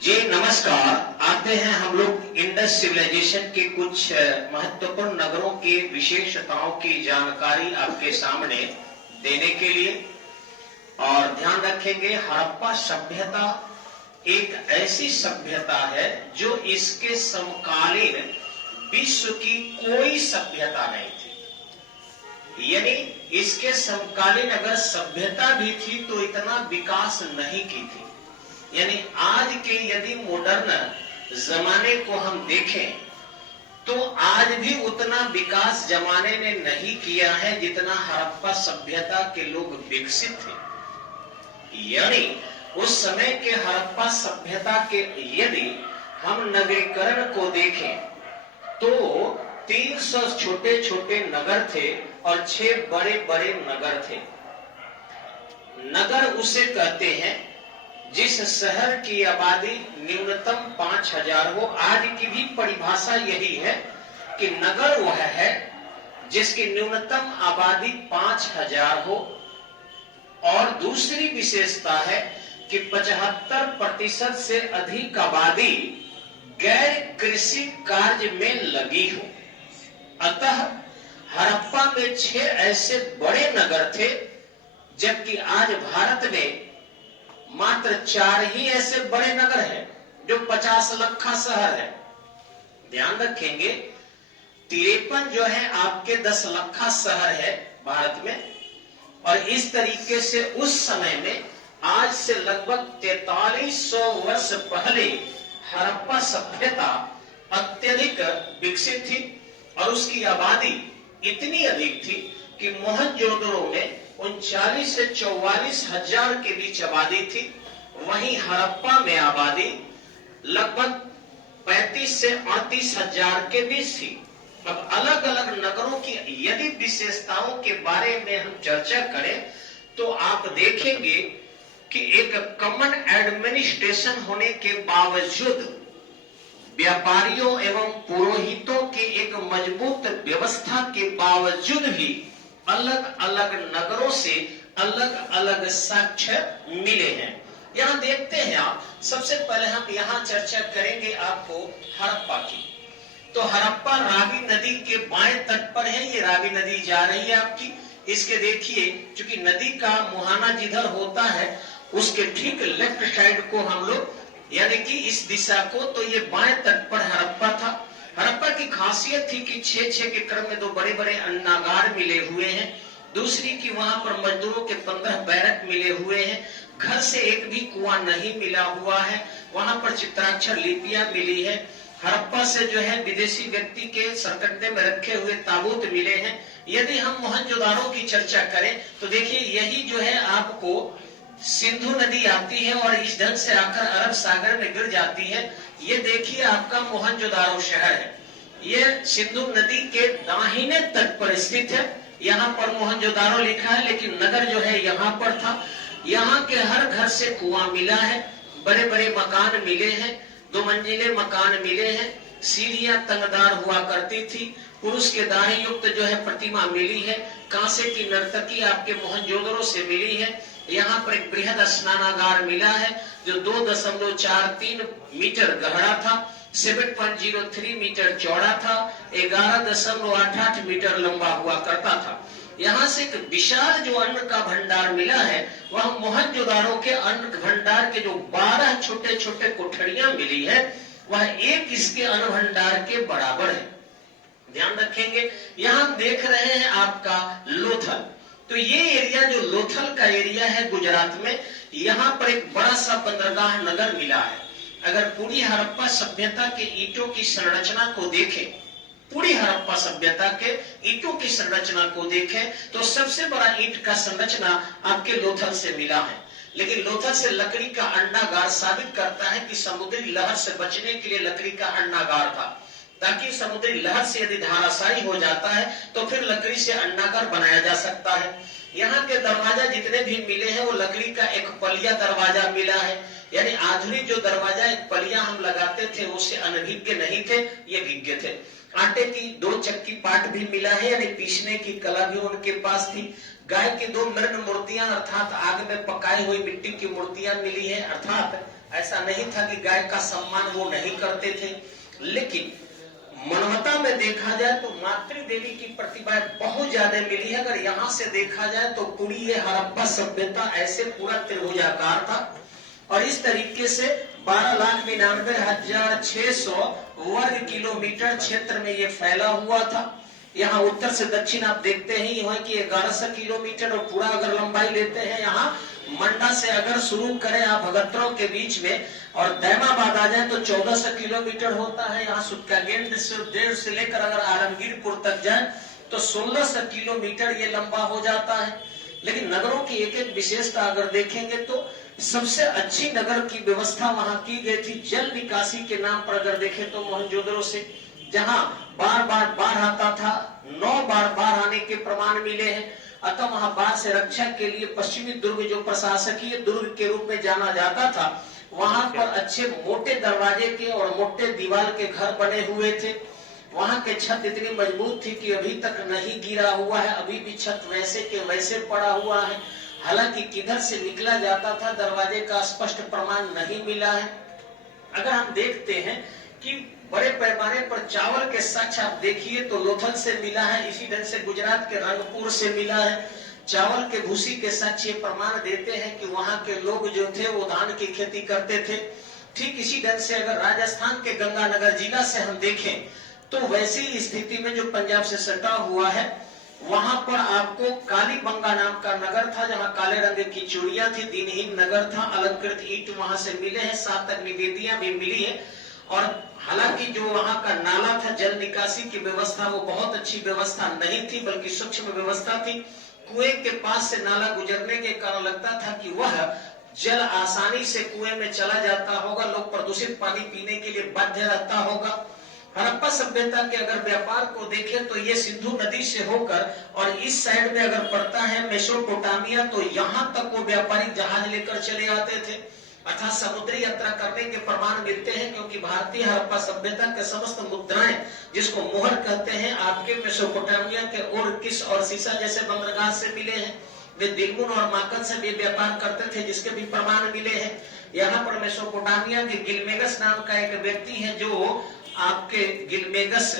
जी नमस्कार। आते हैं हम लोग इंडस सिविलाइजेशन के कुछ महत्वपूर्ण नगरों की विशेषताओं की जानकारी आपके सामने देने के लिए। और ध्यान रखेंगे, हड़प्पा सभ्यता एक ऐसी सभ्यता है जो इसके समकालीन विश्व की कोई सभ्यता नहीं थी। यानी इसके समकालीन अगर सभ्यता भी थी तो इतना विकास नहीं की थी। यानी आज के यदि मॉडर्न जमाने को हम देखें तो आज भी उतना विकास जमाने ने नहीं किया है जितना हड़प्पा सभ्यता के लोग विकसित थे। यानी उस समय के हड़प्पा सभ्यता के यदि हम नगरीकरण को देखें तो 300 छोटे छोटे नगर थे और 6 बड़े बड़े नगर थे। नगर उसे कहते हैं जिस शहर की आबादी न्यूनतम 5000 हो। आज की भी परिभाषा यही है कि नगर वह है जिसकी न्यूनतम आबादी 5000 हो। और दूसरी विशेषता है कि 75% से अधिक आबादी गैर कृषि कार्य में लगी हो। अतः हड़प्पा में 6 ऐसे बड़े नगर थे, जबकि आज भारत में मात्र 4 ही ऐसे बड़े नगर हैं जो 50 लाख का शहर है। ध्यान रखेंगे, 53 जो है आपके 10 लाख का शहर है भारत में। और इस तरीके से उस समय में आज से लगभग 4300 वर्ष पहले हड़प्पा सभ्यता अत्यधिक विकसित थी और उसकी आबादी इतनी अधिक थी कि मोहनजोदड़ो में 39 से 44 हजार के बीच आबादी थी। वहीं हड़प्पा में आबादी लगभग 35 से 38 हजार के बीच थी। अब अलग अलग नगरों की यदि विशेषताओं के बारे में हम चर्चा करें तो आप देखेंगे कि एक कॉमन एडमिनिस्ट्रेशन होने के बावजूद व्यापारियों एवं पुरोहितों के एक मजबूत व्यवस्था के बावजूद भी अलग अलग नगरों से अलग अलग साक्ष्य मिले हैं। यहां देखते हैं आप, सबसे पहले हम यहां चर्चा करेंगे आपको हड़प्पा की। तो हड़प्पा रावी नदी के बाएं तट पर है। ये रावी नदी जा रही है आपकी, इसके देखिए चूंकि नदी का मुहाना जिधर होता है उसके ठीक लेफ्ट साइड को हम लोग यानी कि इस दिशा को, तो ये बाएं तट पर हड़प्पा था। हड़प्पा की खासियत थी कि 6-6 के क्रम में 2 बड़े बड़े अन्नागार मिले हुए हैं। दूसरी की वहां पर मजदूरों के 15 बैरक मिले हुए हैं। घर से एक भी कुआं नहीं मिला हुआ है। वहां पर चित्राक्षर लिपियां मिली है। हड़प्पा से जो है विदेशी व्यक्ति के सरकंडे में रखे हुए ताबूत मिले हैं। यदि हम मोहनजोदाड़ो की चर्चा करें तो देखिए यही जो है आपको सिंधु नदी आती है और इस ढंग से आकर अरब सागर में गिर जाती है। ये देखिए आपका मोहनजोदाड़ो शहर है। ये सिंधु नदी के दाहिने तट पर स्थित है। यहाँ पर मोहनजोदाड़ो लिखा है लेकिन नगर जो है यहाँ पर था। यहाँ के हर घर से कुआं मिला है, बड़े बड़े मकान मिले हैं, 2 मंजिले मकान मिले हैं, सीढ़ियां तंगदार हुआ करती थी, पुरुष के दाढ़ी युक्त जो है प्रतिमा मिली है, कांसे की नर्तकी आपके मोहनजोदड़ो से मिली है। यहाँ पर एक बृहद स्नानागार मिला है जो 2.43 मीटर गहरा था, 7.03 मीटर चौड़ा था, 11.88 मीटर लंबा हुआ करता था। यहाँ से एक विशाल जो अन्न का भंडार मिला है वह मोहनजोदाड़ो के अन्न भंडार के जो 12 छोटे छोटे कोठरियां मिली है वह एक इसके अन्न भंडार के बराबर है। ध्यान रखेंगे, यहाँ देख रहे हैं आपका लोथल। तो ये एरिया जो लोथल का एरिया है गुजरात में, यहाँ पर एक बड़ा सा बंदरगाह नगर मिला है। अगर पूरी हड़प्पा सभ्यता के ईंटों की संरचना को देखें, पूरी हड़प्पा सभ्यता के ईंटों की संरचना को देखें तो सबसे बड़ा ईंट का संरचना आपके लोथल से मिला है। लेकिन लोथल से लकड़ी का अंडागार साबित करता है कि समुद्री लहर से बचने के लिए लकड़ी का अंडागार था, ताकि समुद्री लहर से यदि धाराशायी हो जाता है तो फिर लकड़ी से अंडाकार बनाया जा सकता है। यहाँ के दरवाजा जितने भी मिले हैं वो लकड़ी का एक पलिया दरवाजा मिला है। यानी आधुनिक जो दरवाजा एक पलिया हम लगाते थे उससे अनभिज्ञ नहीं थे, ये विज्ञ थे। आटे की 2 चक्की पाट भी मिला है, यानी पीसने की कला भी उनके पास थी। गाय की 2 मृग मूर्तियां अर्थात आग में पकाई हुई मिट्टी की मूर्तियां मिली है, अर्थात ऐसा नहीं था कि गाय का सम्मान वो नहीं करते थे, लेकिन मनमता में देखा जाए तो मातृ देवी की प्रतिभाएं बहुत ज्यादा मिली है। अगर यहाँ से देखा जाए तो पूरी ये हड़प्पा सभ्यता ऐसे पूरा त्रिभुजाकार था और इस तरीके से 12,99,600 वर्ग किलोमीटर क्षेत्र में ये फैला हुआ था। यहाँ उत्तर से दक्षिण आप देखते हैं यहाँ की 1100 किलोमीटर, और पूरा अगर लंबाई लेते हैं यहाँ मंडा से अगर शुरू करें आप भगतरों के बीच में और दैमाबाद आ जाए तो 1400 किलोमीटर होता है। यहाँ सुटकागेंड से लेकर अगर आलमगीरपुर तक जाए तो 1600 किलोमीटर ये लंबा हो जाता है। लेकिन नगरों की एक एक विशेषता अगर देखेंगे तो सबसे अच्छी नगर की व्यवस्था वहां की गई थी। जल निकासी के नाम पर अगर देखें तो मोहनजोदड़ो से जहां बार बार बाढ़ आता था, 9 बार बाढ़ आने के प्रमाण मिले हैं, अतः वहां बाढ़ से रक्षा के लिए पश्चिमी दुर्ग जो प्रशासकीय दुर्ग के रूप में जाना जाता था, वहां पर अच्छे मोटे दरवाजे के और मोटे दीवार के घर बने हुए थे। वहां के छत इतनी मजबूत थी कि अभी तक नहीं गिरा हुआ है, अभी भी छत वैसे के वैसे पड़ा हुआ है। हालांकि किधर से निकला जाता था दरवाजे का स्पष्ट प्रमाण नहीं मिला है। अगर हम देखते हैं कि बड़े पैमाने पर चावल के साक्ष आप देखिए तो लोथल से मिला है, इसी ढंग से गुजरात के रंगपुर से मिला है। चावल के भूसी के साक्ष ये प्रमाण देते हैं कि वहां के लोग जो थे वो धान की खेती करते थे। ठीक इसी ढंग से अगर राजस्थान के गंगानगर जिला से हम देखें तो वैसी स्थिति में जो पंजाब से सटा हुआ है, वहां पर आपको कालीबंगा नाम का नगर था जहां काले रंग की चूड़ियां थी, दिनहीन नगर था, अलंकृत ईंट वहां से मिले हैं, 7 तक निवेदियां भी मिली है। और हालांकि जो वहां का नाला था, जल निकासी की व्यवस्था वो बहुत अच्छी व्यवस्था नहीं थी, बल्कि सूक्ष्म व्यवस्था थी। कुएं के पास से नाला गुजरने के कारण लगता था कि वह जल आसानी से कुएं में चला जाता होगा, लोग प्रदूषित पानी पीने के लिए बाध्य रहता होगा। हड़प्पा सभ्यता के अगर व्यापार को देखें तो ये सिंधु नदी से होकर और इस साइड में अगर पड़ता है मेसोपोटामिया, तो यहाँ तक वो व्यापारिक जहाज लेकर चले आते थे, अर्थात समुद्री यात्रा करने के प्रमाण मिलते हैं। क्योंकि भारतीय हड़प्पा सभ्यता के समस्त मुद्राएं जिसको मोहर कहते हैं आपके मेसोपोटामिया के ओरकिस और सीसा जैसे बंदरगाह से मिले हैं। वे दिलमुन और माकन से भी व्यापार करते थे जिसके भी प्रमाण मिले हैं। यहाँ पर मेसोपोटामिया के गिलमेगस नाम का एक व्यक्ति है, जो आपके गिलमेगस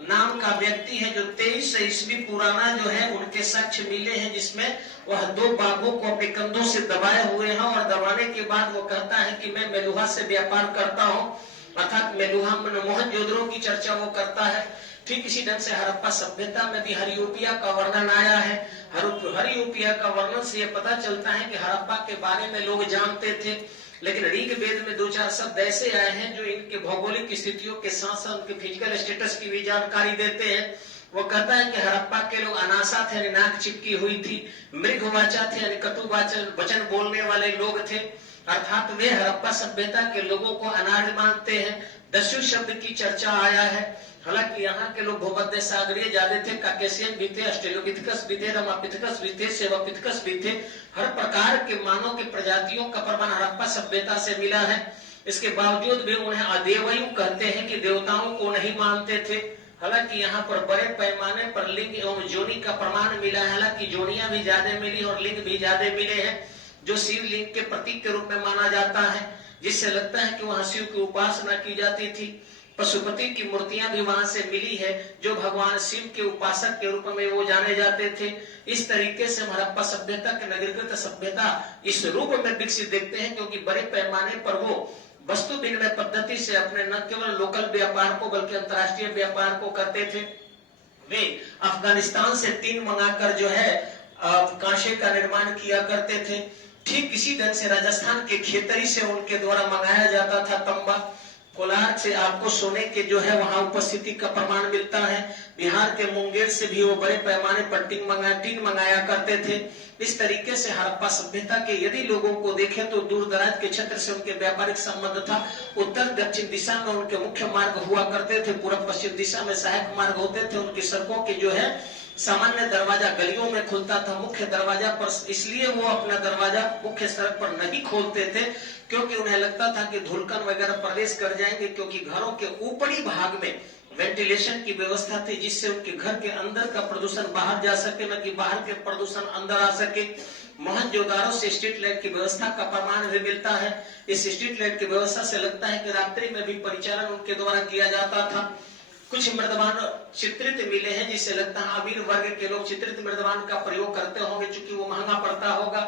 नाम का व्यक्ति है, जो 2300 ईस्वी पुराना जो है उनके साक्ष्य मिले हैं, जिसमें वह 2 बाघों को अपने कंधों से दबाए हुए हैं और दबाने के बाद वो कहता है कि मैं मेलुहा से व्यापार करता हूँ, अर्थात मेलुहा मोहनजोदड़ो की चर्चा वो करता है। ठीक इसी ढंग से हड़प्पा सभ्यता में भी हरियोपिया का वर्णन आया है। हरियोपिया का वर्णन से यह पता चलता है कि हड़प्पा के बारे में लोग जानते थे, लेकिन ऋग्वेद में 2-4 शब्द ऐसे आए हैं जो इनके भौगोलिक स्थितियों के साथ साथ उनके फिजिकल स्टेटस की भी जानकारी देते हैं। वो कहता है कि हड़प्पा के लोग अनासा थे, यानी नाक चिपकी हुई थी, मृगवाचा थे, यानी वचन बोलने वाले लोग थे, अर्थात वे हड़प्पा सभ्यता के लोगों को अनार्य मानते हैं। दस्यु शब्द की चर्चा आया है। हालांकि यहाँ के लोग भूमध्य सागरीय ज्यादा थे, काकेशियन भी थे, ऑस्ट्रेलोपिथेकस भी थे, रमापिथेकस भी थे, सेवापिथेकस भी थे। हर प्रकार के मानव के प्रजातियों का प्रमाण हड़प्पा सभ्यता से मिला है। इसके बावजूद भी उन्हें अदेवयु कहते हैं कि देवताओं को नहीं मानते थे। हालांकि यहाँ पर बड़े पैमाने पर लिंग एवं जोनी का प्रमाण मिला है। हालांकि जोनियां भी ज्यादा मिली और लिंग भी ज्यादा मिले हैं, जो शिवलिंग के प्रतीक के रूप में माना जाता है, जिससे लगता है कि वहां शिव की उपासना की जाती थी। पशुपति की मूर्तियां भी वहां से मिली है, जो भगवान शिव के उपासक के रूप में वो जाने जाते थे। इस तरीके से हड़प्पा सभ्यता के नगरीकृत सभ्यता इस रूप में विकसित देखते हैं, क्योंकि बड़े पैमाने पर वो वस्तु विनिमय पद्धति से अपने न केवल लोकल व्यापार को बल्कि अंतर्राष्ट्रीय व्यापार को करते थे। वे अफगानिस्तान से टीन मंगाकर जो है कांसे का निर्माण किया करते थे। ठीक इसी ढंग से राजस्थान के खेतरी से उनके द्वारा मंगाया जाता था तंबा। कोलार से आपको सोने के जो है वहां उपस्थिति का प्रमाण मिलता है। बिहार के मुंगेर से भी वो बड़े पैमाने पर टीन मंगाया करते थे। इस तरीके से हड़प्पा सभ्यता के यदि लोगों को देखें तो दूर दराज के क्षेत्र से उनके व्यापारिक संबंध था। उत्तर दक्षिण दिशा में उनके मुख्य मार्ग हुआ करते थे, पूर्व पश्चिम दिशा में सहायक मार्ग होते थे। उनकी सड़कों के जो है सामान्य दरवाजा गलियों में खुलता था, मुख्य दरवाजा पर, इसलिए वो अपना दरवाजा मुख्य सड़क पर नहीं खोलते थे, क्योंकि उन्हें लगता था कि धूलकण वगैरह प्रवेश कर जाएंगे, क्योंकि घरों के ऊपरी भाग में वेंटिलेशन की व्यवस्था थी, जिससे उनके घर के अंदर का प्रदूषण बाहर जा सके, न कि बाहर के प्रदूषण अंदर आ सके। मोहनजोदाड़ो से स्ट्रीट लाइट की व्यवस्था का प्रमाण भी मिलता है। इस स्ट्रीट लाइट की व्यवस्था से लगता है कि रात्रि में भी परिचालन उनके द्वारा किया जाता था। कुछ मृदमान चित्रित मिले हैं जिससे लगता है अमीर वर्ग के लोग चित्रित मृदमान का प्रयोग करते होंगे, चूंकि वो महंगा पड़ता होगा।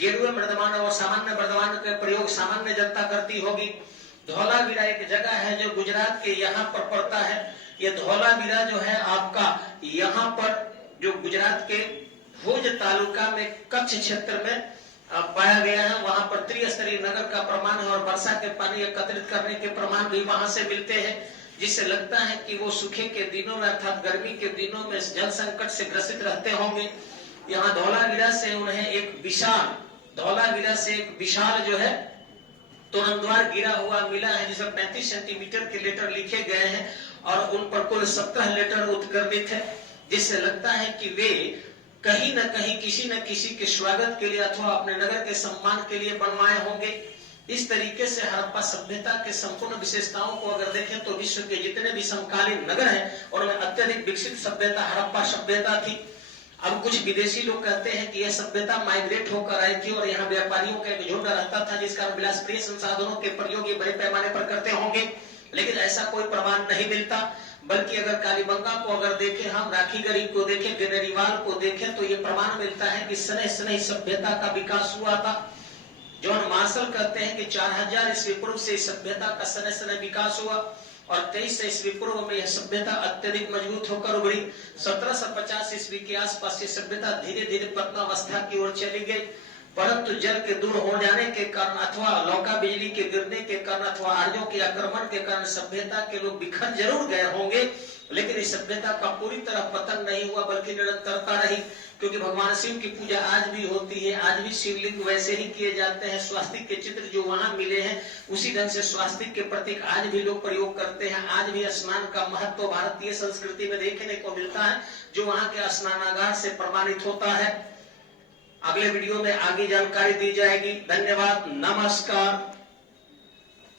गेरुए मृदमान और सामान्य मृदमान का प्रयोग सामान्य जनता करती होगी। धौलावीरा एक जगह है जो गुजरात के यहाँ पर पड़ता है। ये धौलावीरा जो है आपका यहाँ पर जो गुजरात के भुज तालुका में कच्छ क्षेत्र में पाया गया है। वहां पर त्रिस्तरीय नगर का प्रमाण है और वर्षा के पानी एकत्रित करने के प्रमाण भी वहां से मिलते हैं, जिससे लगता है कि वो सूखे के दिनों में अर्थात गर्मी के दिनों में जल संकट से ग्रसित रहते होंगे। यहाँ धौलावीरा से उन्हें एक विशाल जो है तोरणद्वार गिरा हुआ मिला है, जिसमें 35 सेंटीमीटर के लेटर लिखे गए हैं और उन पर कुल 17 लेटर उत्कर्णित है, जिससे लगता है कि वे कहीं न कहीं किसी न किसी के स्वागत के लिए अथवा अपने नगर के सम्मान के लिए बनवाए होंगे। इस तरीके से हड़प्पा सभ्यता के संपूर्ण विशेषताओं को अगर देखें तो विश्व के जितने भी समकालीन नगर हैं और उनमें अत्यधिक विकसित सभ्यता हड़प्पा सभ्यता थी। अब कुछ विदेशी लोग कहते हैं कि यह सभ्यता माइग्रेट होकर आई थी और यहाँ व्यापारियों का एक झुंड रहता था, जिस कारण विलासप्रिय संसाधनों के प्रयोग ये बड़े पैमाने पर करते होंगे, लेकिन ऐसा कोई प्रमाण नहीं मिलता। बल्कि अगर कालीबंगा को अगर देखें, हम राखीगढ़ी को देखें, गनेरीवाल को देखें, तो ये प्रमाण मिलता है कि सनई सनई सभ्यता का विकास हुआ था। जॉन मार्शल कहते हैं कि 4000 ईस्वी पूर्व से सभ्यता का सनई सनई विकास हुआ और 2300 ईस्वी पूर्व में यह सभ्यता अत्यधिक मजबूत होकर उभरी। 1750 ईस्वी के आसपास ये सभ्यता धीरे धीरे पतनावस्था की ओर चली गई, परंतु जल के दूर हो जाने के कारण अथवा लौका बिजली के गिरने के कारण अथवा आर्यों के आक्रमण के कारण सभ्यता के लोग बिखर जरूर गए होंगे, लेकिन इस सभ्यता का पूरी तरह पतन नहीं हुआ बल्कि निरंतरता रही। क्योंकि भगवान शिव की पूजा आज भी होती है, आज भी शिवलिंग वैसे ही किए जाते हैं। स्वास्तिक के चित्र जो वहां मिले हैं उसी ढंग से स्वास्तिक के प्रतीक आज भी लोग प्रयोग करते हैं। आज भी स्नान का महत्व भारतीय संस्कृति में देखने को मिलता है, जो वहां के स्नानागार से प्रमाणित होता है। अगले वीडियो में आगे जानकारी दी जाएगी। धन्यवाद, नमस्कार।